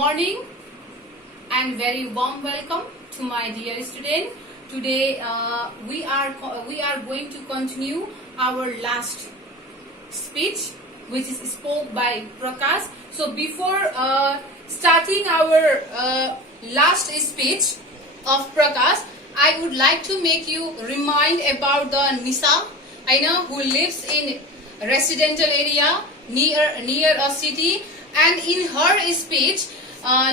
morning and very warm welcome to my dear student. Today we are going to continue our last speech, which is spoke by Prakash. So before starting our last speech of Prakash, I would like to make you remind about the Nisa, who lives in residential area near a city, and in her speech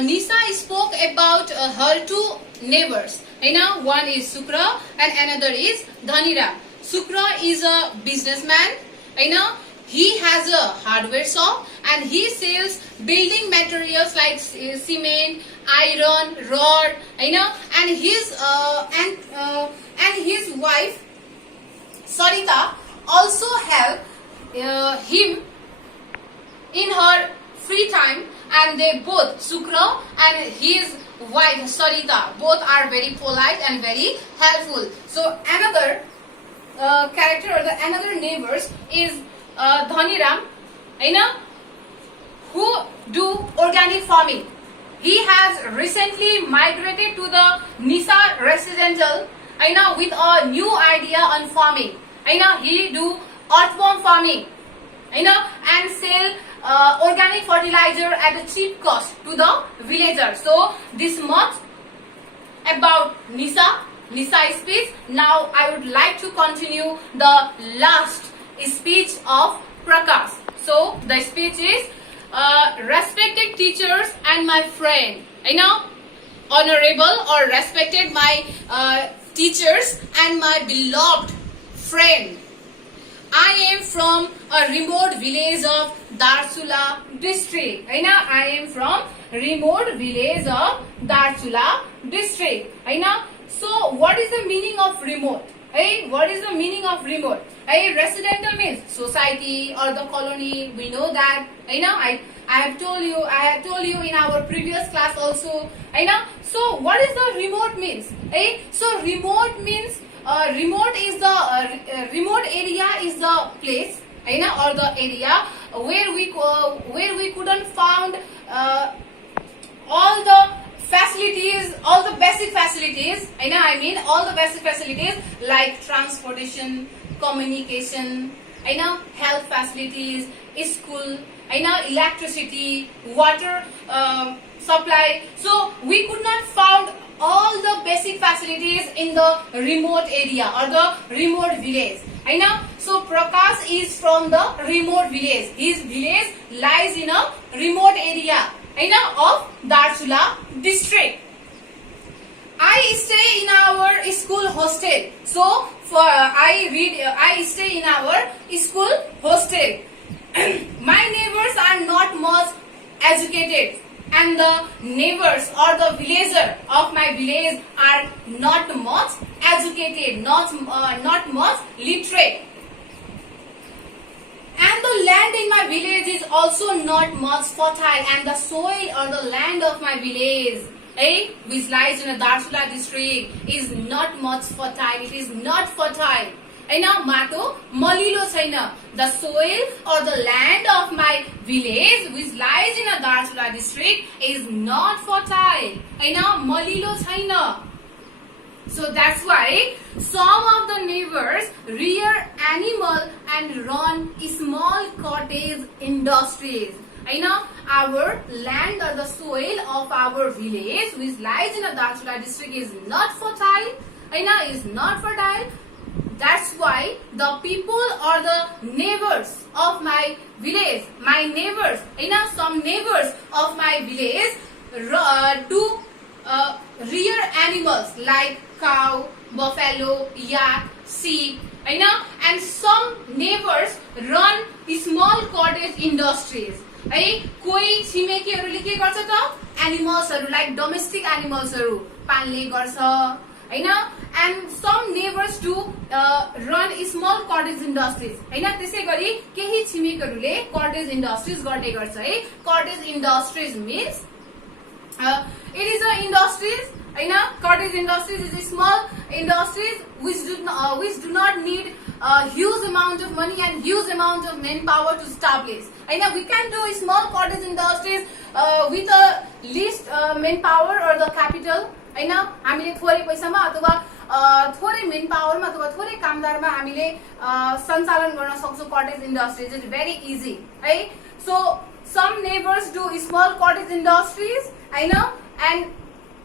Nisa spoke about her two neighbors. One is Sukra and another is Dhanira. Sukra is a businessman. He has a hardware shop and he sells building materials like cement, iron, rod. And his wife Sarita also help him in her free time, and they both, Sukra and his wife Sarita, both are very polite and very helpful. So another character or another neighbors is Dhaniram, who do organic farming. He has recently migrated to the Nisa residential, with a new idea on farming. He do earthworm farming, and sell organic fertilizer at a cheap cost to the villagers. So this much about Nisa speech. Now I would like to continue the last speech of Prakash. So the speech is respected teachers and my friend. Honorable or respected my teachers and my beloved friend. I am from a remote village of Darsula district. I am from remote village of Darsula district. So what is the meaning of remote? What is the meaning of remote? Residential means society or the colony. We know that. I have told you in our previous class also. So what is the remote means? So remote means remote is the remote area is the place, or the area where we couldn't found all the facilities, all the basic facilities. All the basic facilities like transportation, communication, health facilities, school, electricity, water supply. So we could not found all the basic facilities in the remote area or the remote village. So Prakash is from the remote village. His village lies in a remote area of Darsula district. I stay in our school hostel. So I stay in our school hostel. My neighbors are not much educated, and the neighbors or the villager of my village are not much educated, not much literate. And the land in my village is also not much fertile, and the soil or the land of my village, which lies in the Darsula district, is not much fertile. It is not fertile. Mato malilo chaina. The soil or the land of my village, which lies in a Darsula district, is not fertile. Malilo chaina. So that's why some of the neighbors rear animal and run small cottage industries. Our land or the soil of our village, which lies in a Darsula district, is not fertile. Is not fertile. That's why the people or the neighbors of my village, some neighbors of my village do rear animals like cow, buffalo, yak, sheep, and some neighbors run small cottage industries. कोही छिमेकीहरूले के गर्छ त एनिमल्सहरू like domestic एनिमल्सहरू पाल्ने गर्छ, and some neighbors do run small cottage industries. त्यसै गरी केही छिमेकीहरूले cottage industries गर्ने गर्छ. Cottage industries means it is a industries. Cottage industries is a small industries which do not need a huge amount of money and huge amount of manpower to establish. We can do small cottage industries with a least manpower or the capital हैन हामीले थोरै पैसामा अथवा थोरै main पावरमा अथवा थोरै कामदारमा हामीले सञ्चालन गर्न सक्छौं cottage industries is very easy है so some neighbours do small cottage industries हैन and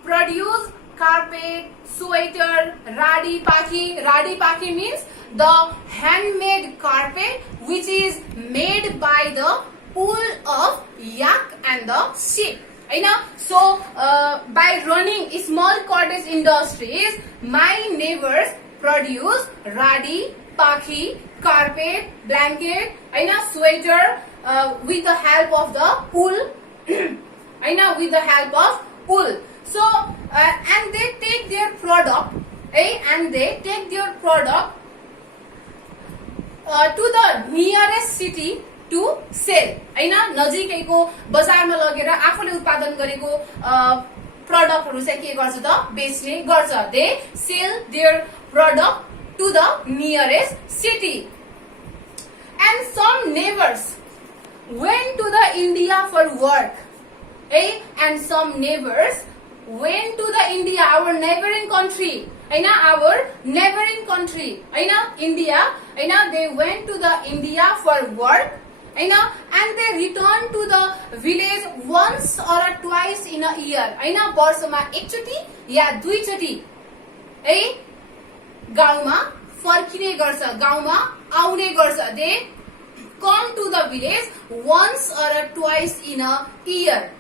produce carpet, sweater, radi pakhi means the handmade carpet which is made by the wool of yak and the sheep. So by running small cottage industries, my neighbors produce radi, pakhi, carpet, blanket, sweater with the help of the wool. With the help of wool. So and they take their product, to the nearest city to sell. नजिकैको बजारमा लगेर आफूले उत्पादन गरेको प्रोडक्टहरु चाहिँ के गर्छ त बेच्ने गर्छ. They sell their product to the nearest city. And some neighbors went to the India for work. And some neighbors went to the India, our neighboring country. Our neighboring country. India. They went to the India for work. And they returned to the village once or twice in a year. वर्षमा एकचोटी या दुईचोटी गाउँमा फर्किने गर्छ, गाउँमा आउने गर्छ. They come to the village once or twice in a year.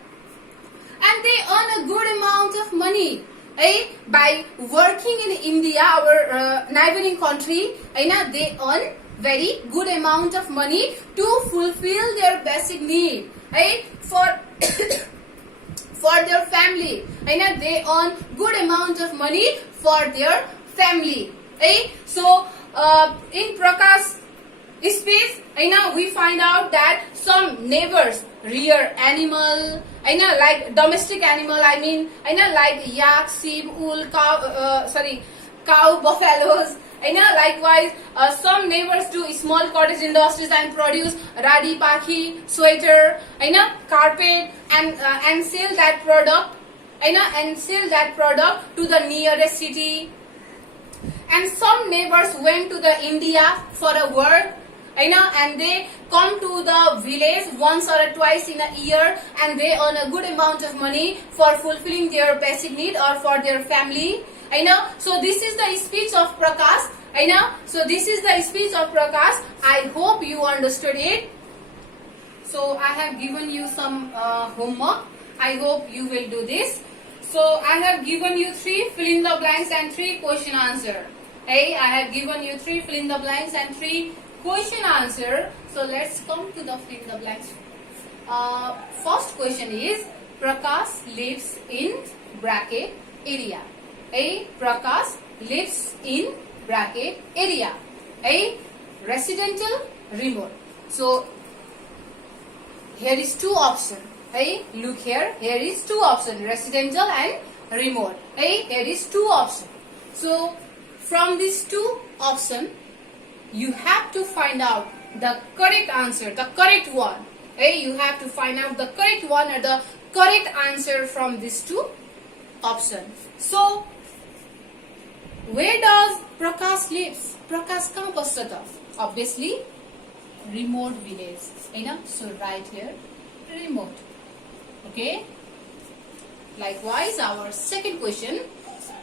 And they earn a good amount of money by working in India, our neighboring country. They earn very good amount of money to fulfill their basic need for for their family. They earn good amount of money for their family. So in Prakash speech, we find out that some neighbors rear animal, like domestic animal, like yak, sheep, wool, cow, buffaloes. Likewise, some neighbors do small cottage industries and produce radi, pakhi, sweater, carpet, and sell that product, and sell that product to the nearest city. And some neighbors went to the India for a work. And they come to the village once or twice in a year, and they earn a good amount of money for fulfilling their basic need or for their family. So this is the speech of Prakash. So this is the speech of Prakash. I hope you understood it. So I have given you some homework. I hope you will do this. So I have given you 3 fill in the blanks and 3 question answer. I have given you 3 fill in the blanks and 3 question answer. So let's come to the fill in the blanks. First question is Prakash lives in bracket area. Prakash lives in bracket area. Residential, remote. So here is 2 options. Look here. Here is 2 options: residential and remote. Here is 2 options. So from these 2 options, you have to find out the correct answer, the correct one. You have to find out the correct one or the correct answer from these 2 options. So, where does Prakash lives? Prakash kahan basta ta? Obviously, remote village. So right here, remote. Okay. Likewise, our second question: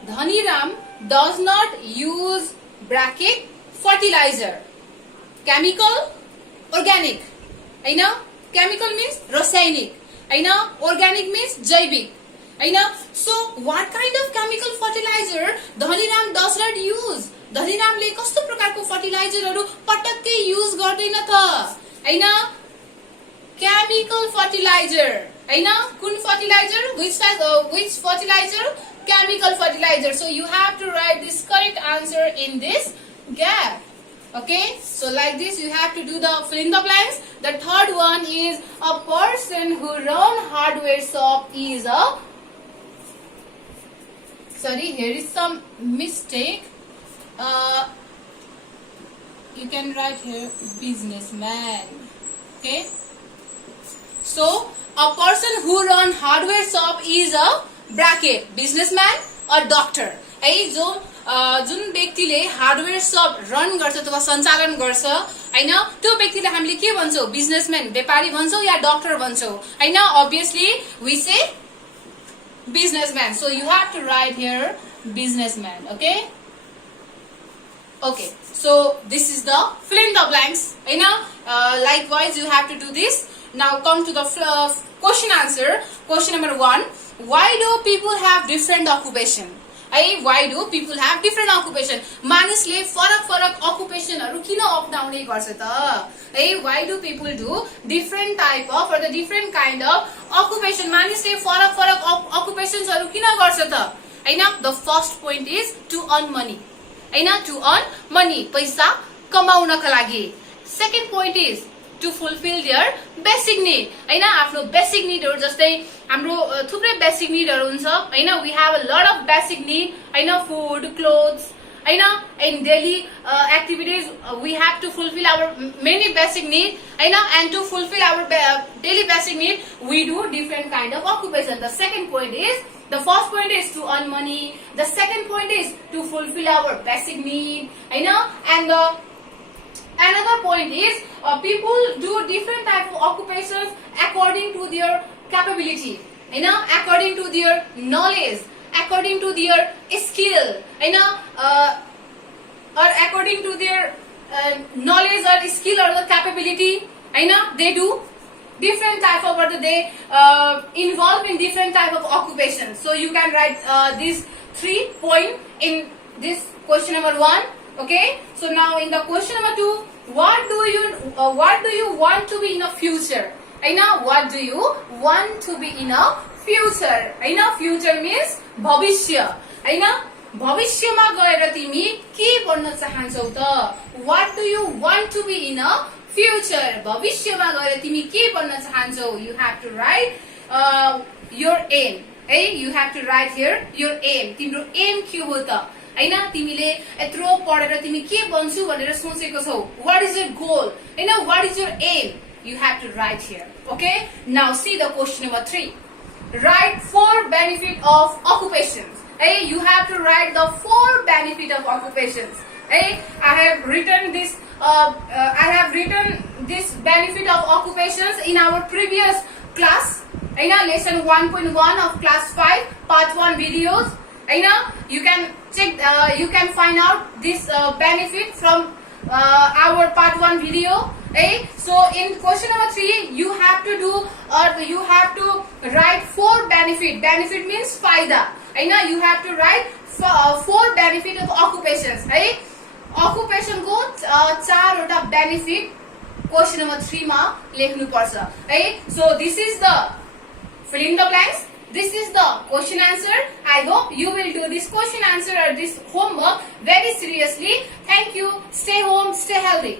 Dhaniram does not use bracket fertilizer. Chemical, organic. Chemical means rasainik. Organic means jaivik. So what kind of chemical fertilizer Dhaniram does not use? Dhaniram le kasto prakarko fertilizer haru patakai use gardaina tha. Chemical fertilizer. Kun fertilizer? Which fertilizer? Chemical fertilizer. So you have to write this correct answer in this gap. Okay, so like this you have to do the fill in the blanks. The third one is a person who run hardware shop is a, sorry, here is some mistake. You can write here businessman. Okay, so A person who run hardware shop is a bracket businessman or doctor. है जो जुन व्यक्तिले hardware शप run गर्छ अथवा सञ्चालन गर्छ हैन त्यो व्यक्तिलाई हामीले के भन्छौं बिजनेसम्यान व्यापारी भन्छौं या डाक्टर भन्छौं हैन obviously we say businessman. So you have to write here businessman. Okay, so this is the fill in the blanks. Likewise you have to do this. Now come to the question answer. Question number 1. Why do people have different occupation? Why do people have different occupation? मानिसले फरक occupationहरु किन अपनाउने गर्छ त? Why do people do different type of or the different kind of occupation? मानिसले फरक occupationहरु किन गर्छ त? The first point is to earn money. To earn money, पैसा कमाउनका लागि. Second point is to fulfill their basic need. आफ्नो basic need हरु जस्तै हाम्रो थुप्रै basic need हरु हुन्छ we have a lot of basic need food, clothes in daily activities we have to fulfill our many basic need and to fulfill our daily basic need we do different kind of occupation. The second point is the first point is to earn money, the second point is to fulfill our basic need and the another point is people do different type of occupations according to their capability, according to their knowledge, according to their skill, or according to their knowledge or skill or the capability, they do different type of or they involve in different type of occupations. So you can write these 3 points in this question number 1. Okay, so now in the question number 2, what do you want to be in the future? What do you want to be in a future? Future means bhavishya. भविष्यमा गएर तिमी के बन्न चाहन्छौ त? What do you want to be in a future? भविष्यमा गएर तिमी के बन्न चाहन्छौ? You have to write your aim. You have to write here your aim. तिम्रो aim के हो त? तिमीले यत्रो पढेर तिमी के बन्छु भनेर सोचेको छौ? What is your goal? What is your aim? You have to write here. Okay, now see the question number 3. Write 4 benefit of occupations. You have to write the 4 benefit of occupations. I have written this benefit of occupations in our previous class, lesson 1.1 of class 5 part 1 videos. You can check, you can find out this benefit from our part 1 video. So in question number 3 you have to do or you have to write 4 benefit. Benefit means फाइदा. You have to write 4 benefit of occupations. Occupation को 4 वटा benefit question number 3 मा लेख्नु पर्छ. So this is the fill in the blanks. This is the question answer. I hope you will do this question answer or this homework very seriously. Thank you. Stay home, stay healthy.